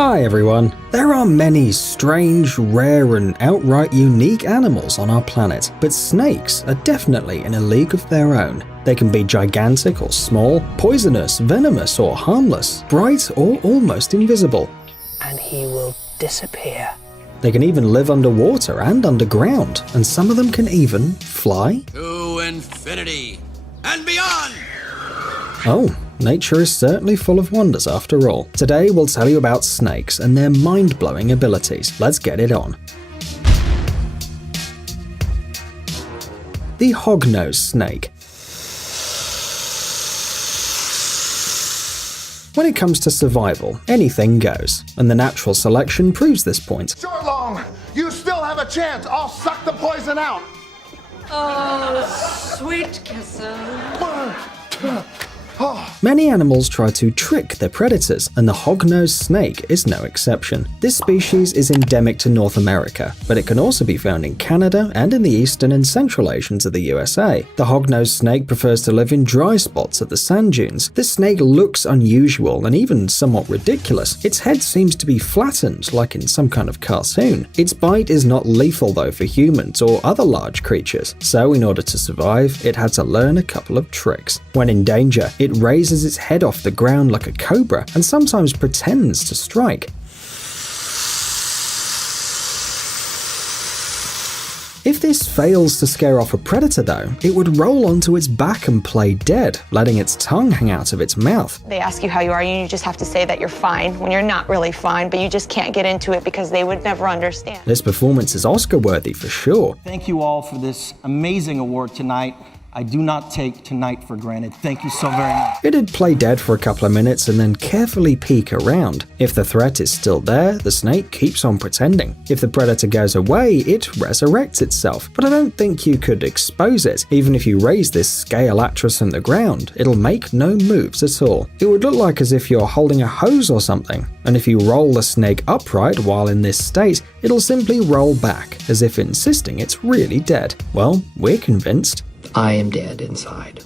Hi everyone! There are many strange, rare and outright unique animals on our planet, but snakes are definitely in a league of their own. They can be gigantic or small, poisonous, venomous or harmless, bright or almost invisible. And he will disappear. They can even live underwater and underground, and some of them can even fly. To infinity and beyond! Oh, nature is certainly full of wonders after all. Today we'll tell you about snakes and their mind-blowing abilities. Let's get it on. The hognose snake. When it comes to survival, anything goes, and the natural selection proves this point. Short long, you still have a chance. I'll suck the poison out. Oh, sweet kisses. Many animals try to trick their predators, and the hognose snake is no exception. This species is endemic to North America, but it can also be found in Canada and in the eastern and central Asians of the USA. The hognose snake prefers to live in dry spots at the sand dunes. This snake looks unusual and even somewhat ridiculous. Its head seems to be flattened, like in some kind of cartoon. Its bite is not lethal though for humans or other large creatures, so in order to survive, it had to learn a couple of tricks. When in danger, it raises its head off the ground like a cobra and sometimes pretends to strike. If this fails to scare off a predator though, it would roll onto its back and play dead, letting its tongue hang out of its mouth. They ask you how you are, and you just have to say that you're fine when you're not really fine, but you just can't get into it because they would never understand. This performance is Oscar-worthy for sure. Thank you all for this amazing award tonight. I do not take tonight for granted. Thank you so very much. It'd play dead for a couple of minutes and then carefully peek around. If the threat is still there, the snake keeps on pretending. If the predator goes away, it resurrects itself. But I don't think you could expose it. Even if you raise this scale actress from the ground, it'll make no moves at all. It would look like as if you're holding a hose or something. And if you roll the snake upright while in this state, it'll simply roll back, as if insisting it's really dead. Well, we're convinced. I am dead inside.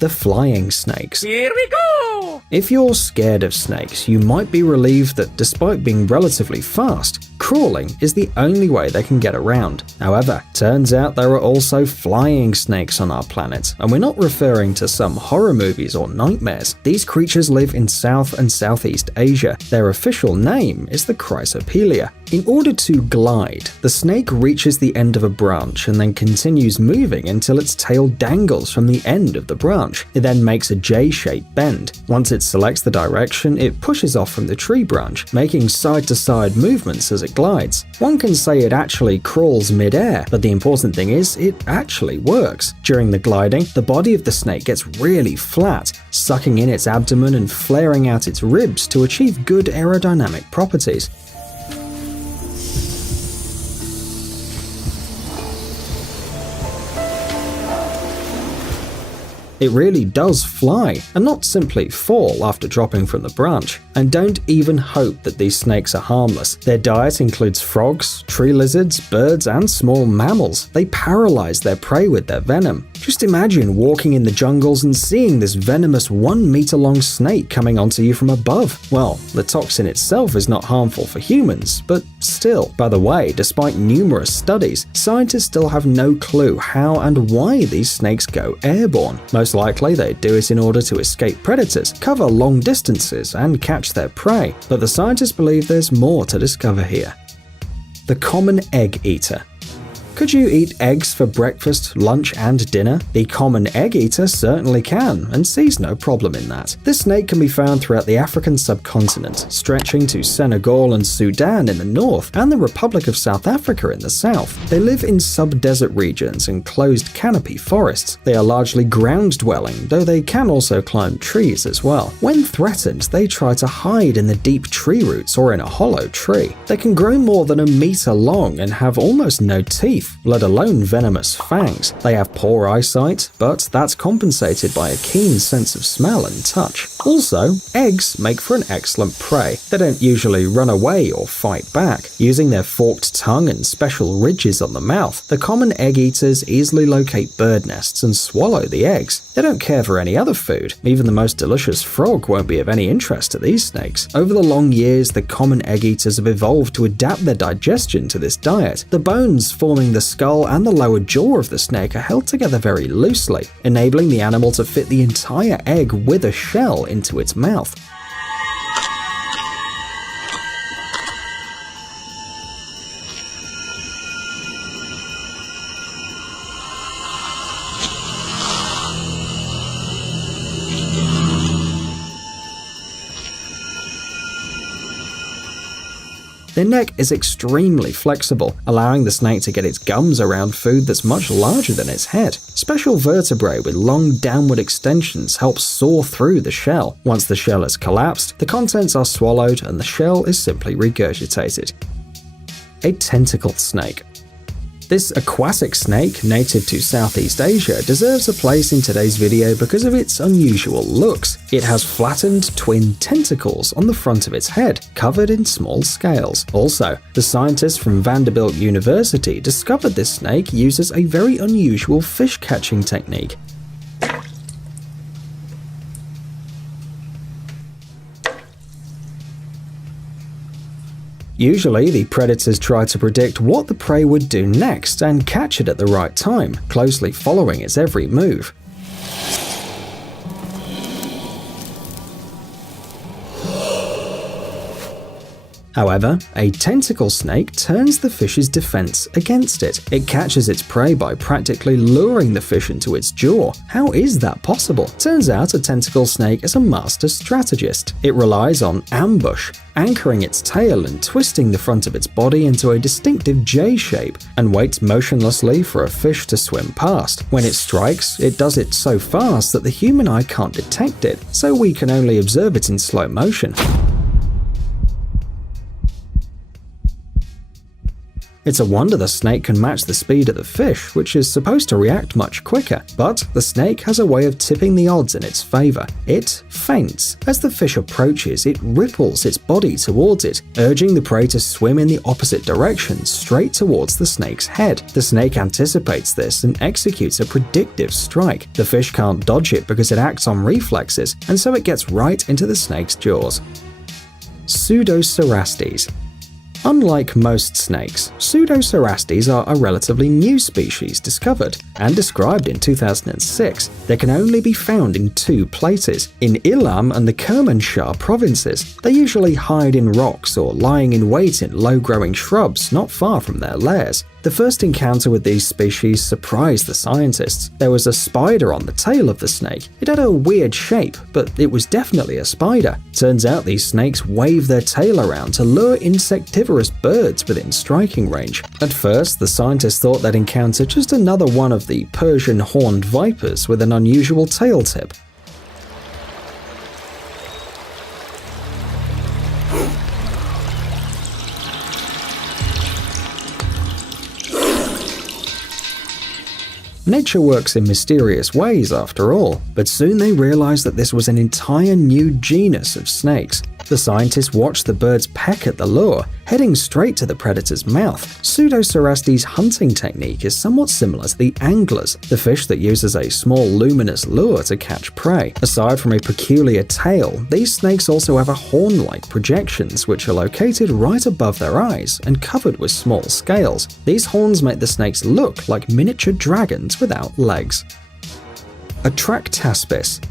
The flying snakes. Here we go! If you're scared of snakes, you might be relieved that despite being relatively fast, crawling is the only way they can get around. However, turns out there are also flying snakes on our planet, and we're not referring to some horror movies or nightmares. These creatures live in South and Southeast Asia. Their official name is the Chrysopelia. In order to glide, the snake reaches the end of a branch and then continues moving until its tail dangles from the end of the branch. It then makes a J-shaped bend. Once it selects the direction, it pushes off from the tree branch, making side-to-side movements as it glides. One can say it actually crawls mid-air, but the important thing is it actually works. During the gliding, the body of the snake gets really flat, sucking in its abdomen and flaring out its ribs to achieve good aerodynamic properties. It really does fly, and not simply fall after dropping from the branch. And don't even hope that these snakes are harmless. Their diet includes frogs, tree lizards, birds, and small mammals. They paralyze their prey with their venom. Just imagine walking in the jungles and seeing this venomous 1-meter-long snake coming onto you from above. Well, the toxin itself is not harmful for humans, but still. By the way, despite numerous studies, scientists still have no clue how and why these snakes go airborne. Most likely they do it in order to escape predators, cover long distances, and catch their prey. But the scientists believe there's more to discover here. The common egg eater. Could you eat eggs for breakfast, lunch, and dinner? The common egg eater certainly can, and sees no problem in that. This snake can be found throughout the African subcontinent, stretching to Senegal and Sudan in the north, and the Republic of South Africa in the south. They live in sub-desert regions and closed canopy forests. They are largely ground-dwelling, though they can also climb trees as well. When threatened, they try to hide in the deep tree roots or in a hollow tree. They can grow more than 1 meter long and have almost no teeth. teeth, let alone venomous fangs. They have poor eyesight, but that's compensated by a keen sense of smell and touch. Also, eggs make for an excellent prey. They don't usually run away or fight back. Using their forked tongue and special ridges on the mouth, the common egg eaters easily locate bird nests and swallow the eggs. They don't care for any other food. Even the most delicious frog won't be of any interest to these snakes. Over the long years, the common egg eaters have evolved to adapt their digestion to this diet. The bones forming the skull and the lower jaw of the snake are held together very loosely, enabling the animal to fit the entire egg with a shell into its mouth. Their neck is extremely flexible, allowing the snake to get its gums around food that's much larger than its head. Special vertebrae with long downward extensions help saw through the shell. Once the shell has collapsed, the contents are swallowed and the shell is simply regurgitated. A tentacled snake. This aquatic snake, native to Southeast Asia, deserves a place in today's video because of its unusual looks. It has flattened twin tentacles on the front of its head, covered in small scales. Also, the scientists from Vanderbilt University discovered this snake uses a very unusual fish catching technique. Usually, the predators try to predict what the prey would do next and catch it at the right time, closely following its every move. However, a tentacle snake turns the fish's defense against it. It catches its prey by practically luring the fish into its jaw. How is that possible? Turns out a tentacle snake is a master strategist. It relies on ambush, anchoring its tail and twisting the front of its body into a distinctive J shape, and waits motionlessly for a fish to swim past. When it strikes, it does it so fast that the human eye can't detect it, so we can only observe it in slow motion. It's a wonder the snake can match the speed of the fish, which is supposed to react much quicker. But the snake has a way of tipping the odds in its favor. It feints. As the fish approaches, it ripples its body towards it, urging the prey to swim in the opposite direction, straight towards the snake's head. The snake anticipates this and executes a predictive strike. The fish can't dodge it because it acts on reflexes, and so it gets right into the snake's jaws. Pseudocerastes. Unlike most snakes, Pseudocerastes are a relatively new species discovered and described in 2006. They can only be found in two places, in Ilam and the Kermanshah provinces. They usually hide in rocks or lying in wait in low-growing shrubs not far from their lairs. The first encounter with these species surprised the scientists. There was a spider on the tail of the snake. It had a weird shape, but it was definitely a spider. Turns out these snakes wave their tail around to lure insectivorous birds within striking range. At first, the scientists thought they'd encountered just another one of the Persian horned vipers with an unusual tail tip. Nature works in mysterious ways after all, but soon they realized that this was an entire new genus of snakes. The scientists watched the birds peck at the lure, heading straight to the predator's mouth. Pseudocerastes' hunting technique is somewhat similar to the angler's, the fish that uses a small luminous lure to catch prey. Aside from a peculiar tail, these snakes also have a horn-like projections which are located right above their eyes and covered with small scales. These horns make the snakes look like miniature dragons without legs. Atractaspis.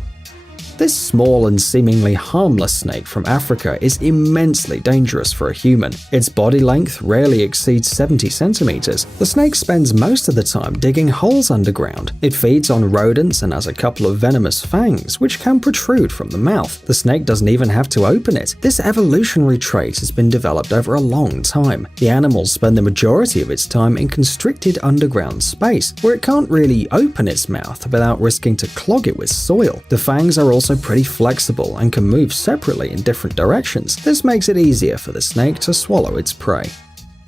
This small and seemingly harmless snake from Africa is immensely dangerous for a human. Its body length rarely exceeds 70 centimeters. The snake spends most of the time digging holes underground. It feeds on rodents and has a couple of venomous fangs, which can protrude from the mouth. The snake doesn't even have to open it. This evolutionary trait has been developed over a long time. The animal spends the majority of its time in constricted underground space, where it can't really open its mouth without risking to clog it with soil. The fangs are also pretty flexible and can move separately in different directions. This makes it easier for the snake to swallow its prey.